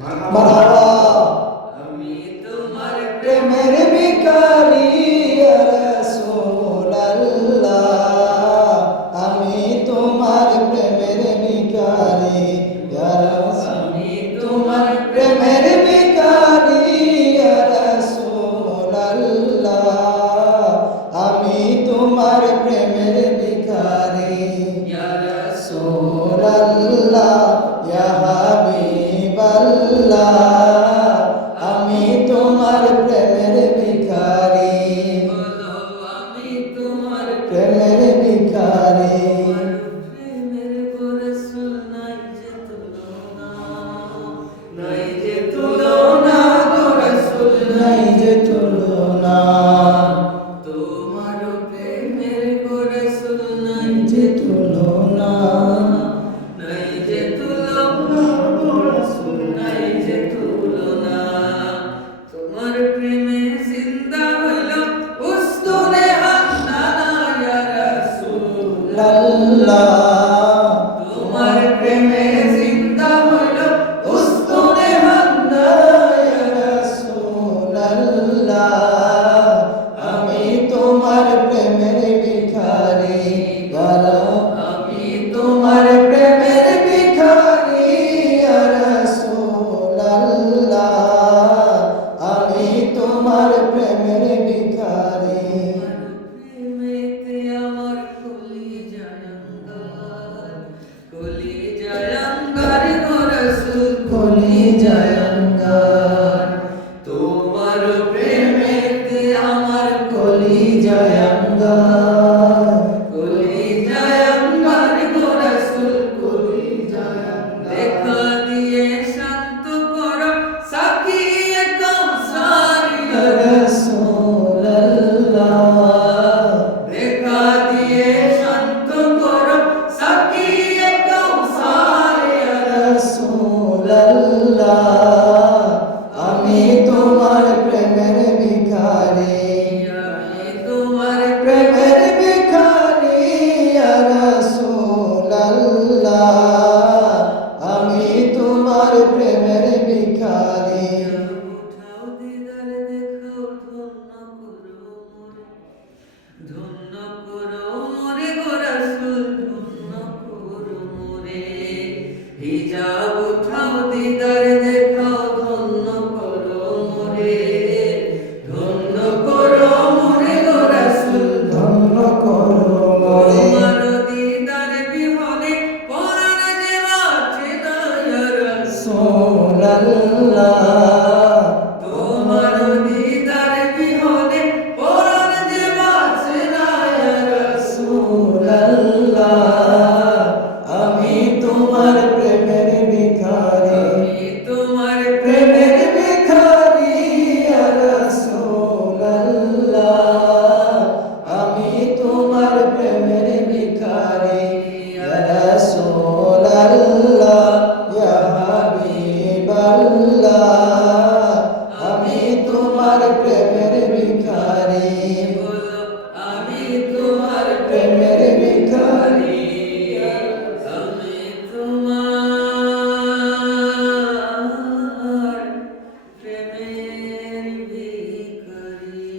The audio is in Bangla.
মারহাবা। আমি তোমার প্রেমের ভিখারি ইয়া রাসূলুল্লাহ, আমি তোমার প্রেমের ভিখারি ইয়া রাসূল, আমি তোমার প্রেমের ভিখারি ইয়া রাসূলুল্লাহ, আমি তোমার প্রেমের ভিখারি ইয়া রাসূলুল্লাহ, ইয়া হাবিবাল্লাহ, আমি তোমার প্রেমের ভিখারি। বলো আমি তোমার প্রেমের ভিখারি। প্রেমের রাসূল নাই যে তুলনা, নাই যে তুলনা গো রাসূল, নাই যে তুলনা। তোমার প্রেমের রাসূল নাই যে তুলনা, নাই যে তুলনা গো রাসূল, নাই যে তুলনা। তোমার প্রেমে জিন্দা হইল উস্তুনে হান্নানা ইয়া রাসূলুল্লাহ, তোমার প্রেমে জিন্দা হইল উস্তুনে হান্নানা ইয়া রাসূলুল্লাহ, আমি তোমার প্রেমের ভিখারি। বলো আমি তোমার প্রেমের ভিখারি ইয়া রাসূলুল্লাহ, আমি তোমার প্রেমের ভিখারি। প্রেমেতে আমার কলিজায় অঙ্গার, কলিজায় অঙ্গার গো রাসূল, কলিজায় অঙ্গার। তোমার প্রেমেতে আমার কলিজায় অঙ্গার, কলিজায় অঙ্গার গো রাসূল, কলিজায় অঙ্গার। দেখা দিয়ে শান্ত করো সাকিয়ে কাউসার ইয়া রাসূলুল্লাহ, দেখা দিয়ে শান্ত করো সাকিয়ে কাউসার ইয়া রাসূলুল্লাহ, আমি তোমার প্রেমের ভিখারি, আমি তোমার প্রেমের ভিখারি ইয়া রাসূলুল্লাহ, আমি তোমার প্রেমের ভিখারি। উঠাও দিদার দেখাও ধন্য করো মোরে, ধন্য করো মোরে গো রাসূল, ধন্য করো মোরে। হিজাব উঠাও দিদার দেখাও ধন্য করো মোরে, ধন্য করো মোরে গো রাসূল, ধন্য করো মোরে। তোমার দিদার বিহনে পরাণ যে বাঁচে না ইয়া রাসূলুল্লাহ, তোমার দিদার বিহনে পরাণ যে বাঁচে না ইয়া রাসূলুল্লাহ, আমি তোমার প্রেমের ভিখারি, আমি তোমার প্রেমের ভিখারি ইয়া রাসূলুল্লাহ, আমি তোমার প্রেমের ভিখারি ইয়া রাসূলুল্লাহ, ইয়া হাবিবাল্লাহ, আমি তোমার প্রেমের ভিখারি। বলো আমি তোমার প্রেমের ভিখারি, আমি তোমার প্রেমের ভিখারি।